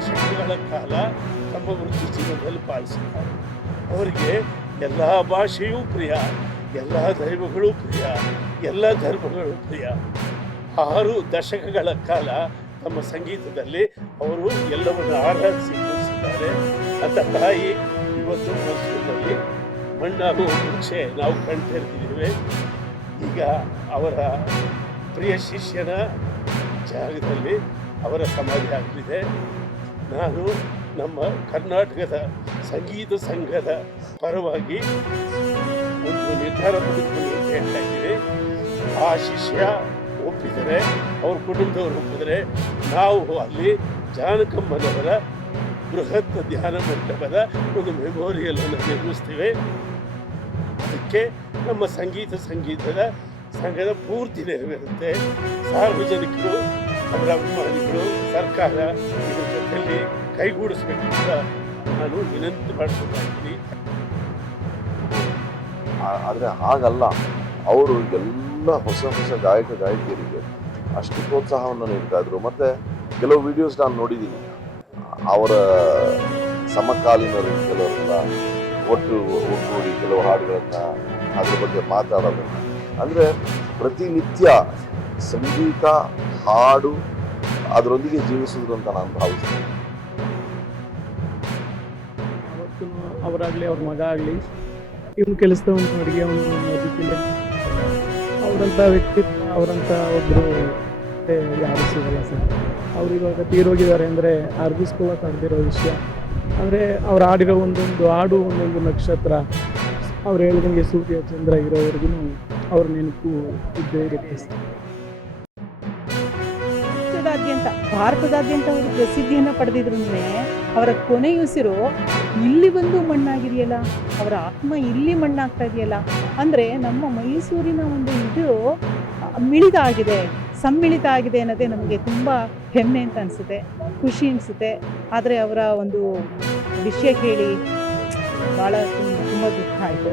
ದಶಕಗಳ ಕಾಲ ತಮ್ಮ ವೃತ್ತಿ ಜೀವನದಲ್ಲಿ ಪಾಲಿಸಿದ್ದಾರೆ. ಅವರಿಗೆ ಎಲ್ಲ ಭಾಷೆಯೂ ಪ್ರಿಯ, ಎಲ್ಲ ದೈವಗಳು ಪ್ರಿಯ, ಎಲ್ಲ ಧರ್ಮಗಳು ಪ್ರಿಯ. 6 ದಶಕಗಳ ಕಾಲ ತಮ್ಮ ಸಂಗೀತದಲ್ಲಿ ಅವರು ಎಲ್ಲವನ್ನು ಆರಾಧಿಸಿ ಕೂರಿಸಿದ್ದಾರೆ. ಅಂತ ತಾಯಿ ಇವತ್ತು ಮೈಸೂರಿನಲ್ಲಿ ಮಣ್ಣಾಗುವ ಮುಂಚೆ ನಾವು ಕಾಣ್ತಿರ್ತಿದ್ದೇವೆ. ಈಗ ಅವರ ಪ್ರಿಯ ಶಿಷ್ಯನ ಜಾಗದಲ್ಲಿ ಅವರ ಸಮಾಧಿ ಆಗಲಿದೆ. ನಾನು ನಮ್ಮ ಕರ್ನಾಟಕದ ಸಂಗೀತ ಸಂಘದ ಪರವಾಗಿ ಒಂದು ನಿರ್ಧಾರ ತೆಗೆದುಕೊಂಡು ಹೇಳ್ತಾ ಇದ್ದೀನಿ. ಆ ಶಿಷ್ಯ ಒಪ್ಪಿದರೆ, ಅವ್ರ ಕುಟುಂಬದವರು ಒಪ್ಪಿದರೆ, ನಾವು ಅಲ್ಲಿ ಜಾನಕಮ್ಮನವರ ಬೃಹತ್ ಧ್ಯಾನ ಮಂಟಪದ ಒಂದು ಮೆಮೋರಿಯಲನ್ನು ನಿರ್ಮಿಸ್ತೀವಿ. ಅದಕ್ಕೆ ನಮ್ಮ ಸಂಗೀತದ ಸಂಘದ ಪೂರ್ತಿ ನೆರವೇರುತ್ತೆ. ಸಾರ್ವಜನಿಕರು, ಅವರ ಅಭಿಮಾನಿಗಳು, ಸರ್ಕಾರ ಇದರ ಜೊತೆಯಲ್ಲಿ ಕೈಗೂಡಿಸ್ಬೇಕು ಅಂತ ನಾನು ವಿನಂತಿ ಮಾಡ್ಕೊತಾ ಇದ್ದೀನಿ. ಆದರೆ ಹಾಗಲ್ಲ, ಅವರು ಎಲ್ಲ ಹೊಸ ಗಾಯಕಿಯರಿಗೆ ಅಷ್ಟು ಪ್ರೋತ್ಸಾಹವನ್ನು ನೀಡ್ತಾ ಇದ್ರು. ಮತ್ತು ಕೆಲವು ವಿಡಿಯೋಸ್ ನಾನು ನೋಡಿದ್ದೀನಿ, ಅವರ ಸಮಕಾಲೀನರು ಕೆಲವರೆಲ್ಲ ಒಟ್ಟುಗೂಡಿ ಕೆಲವು ಹಾಡುಗಳನ್ನು ಅದ್ರ ಬಗ್ಗೆ ಮಾತಾಡೋದನ್ನು, ಅಂದರೆ ಪ್ರತಿನಿತ್ಯ ಸಂಗೀತ ಹಾಡು ಅದರೊಂದಿಗೆ ಜೀವಿಸಿದ್ರು ಅಂತ ನಾನು ಭಾವಿಸ್ತೀನಿ. ಅವತ್ತು ಅವರಾಗಲಿ ಅವ್ರ ಮಗ ಆಗಲಿ ಇವನು ಕೆಲಸದ ಒಂದು ಅಡುಗೆ ಅವನು ಓದಿದ್ದಿಲ್ಲ. ಅವರಂಥ ವ್ಯಕ್ತಿತ್ವ, ಅವರಂಥ ಒಬ್ಬರು ಯಾರು ಸಿಗಲ್ಲ ಸರ್. ಅವ್ರು ಇವಾಗ ತೀರೋಗಿದ್ದಾರೆ ಅಂದರೆ ಅರ್ಗಿಸ್ಕೊಳ್ಳೋಕ್ಕಾಗದಿರೋ ವಿಷಯ. ಅಂದರೆ ಅವ್ರು ಆಡಿರೋ ಒಂದೊಂದು ಹಾಡು ಒಂದೊಂದು ನಕ್ಷತ್ರ, ಅವ್ರು ಹೇಳಿದಂಗೆ ಸೂರ್ಯ ಚಂದ್ರ ಇರೋವರೆಗೂ ಅವ್ರ ನೆನಪು ಇದ್ದೇ ಇರುತ್ತೆ ಸರ್. ಭಾರತದಾದ್ಯಂತ ಅವರು ಪ್ರಸಿದ್ಧಿಯನ್ನು ಪಡೆದಿದ್ರು. ಅವರ ಕೊನೆಯುಸಿರು ಇಲ್ಲಿ ಬಂದು ಮಣ್ಣಾಗಿದೆಯಲ್ಲ, ಅವರ ಆತ್ಮ ಇಲ್ಲಿ ಮಣ್ಣಾಗ್ತಾ ಇದೆಯಲ್ಲ. ಅಂದರೆ ನಮ್ಮ ಮೈಸೂರಿನ ಒಂದು ಇದು ಸಮ್ಮಿಳಿತ ಆಗಿದೆ ಅನ್ನೋದೇ ನಮಗೆ ತುಂಬ ಹೆಮ್ಮೆ ಅಂತ ಅನಿಸುತ್ತೆ, ಖುಷಿ ಅನಿಸುತ್ತೆ. ಆದರೆ ಅವರ ಒಂದು ವಿಷಯ ಕೇಳಿ ಭಾಳ ತುಂಬ ದುಃಖ ಆಯಿತು.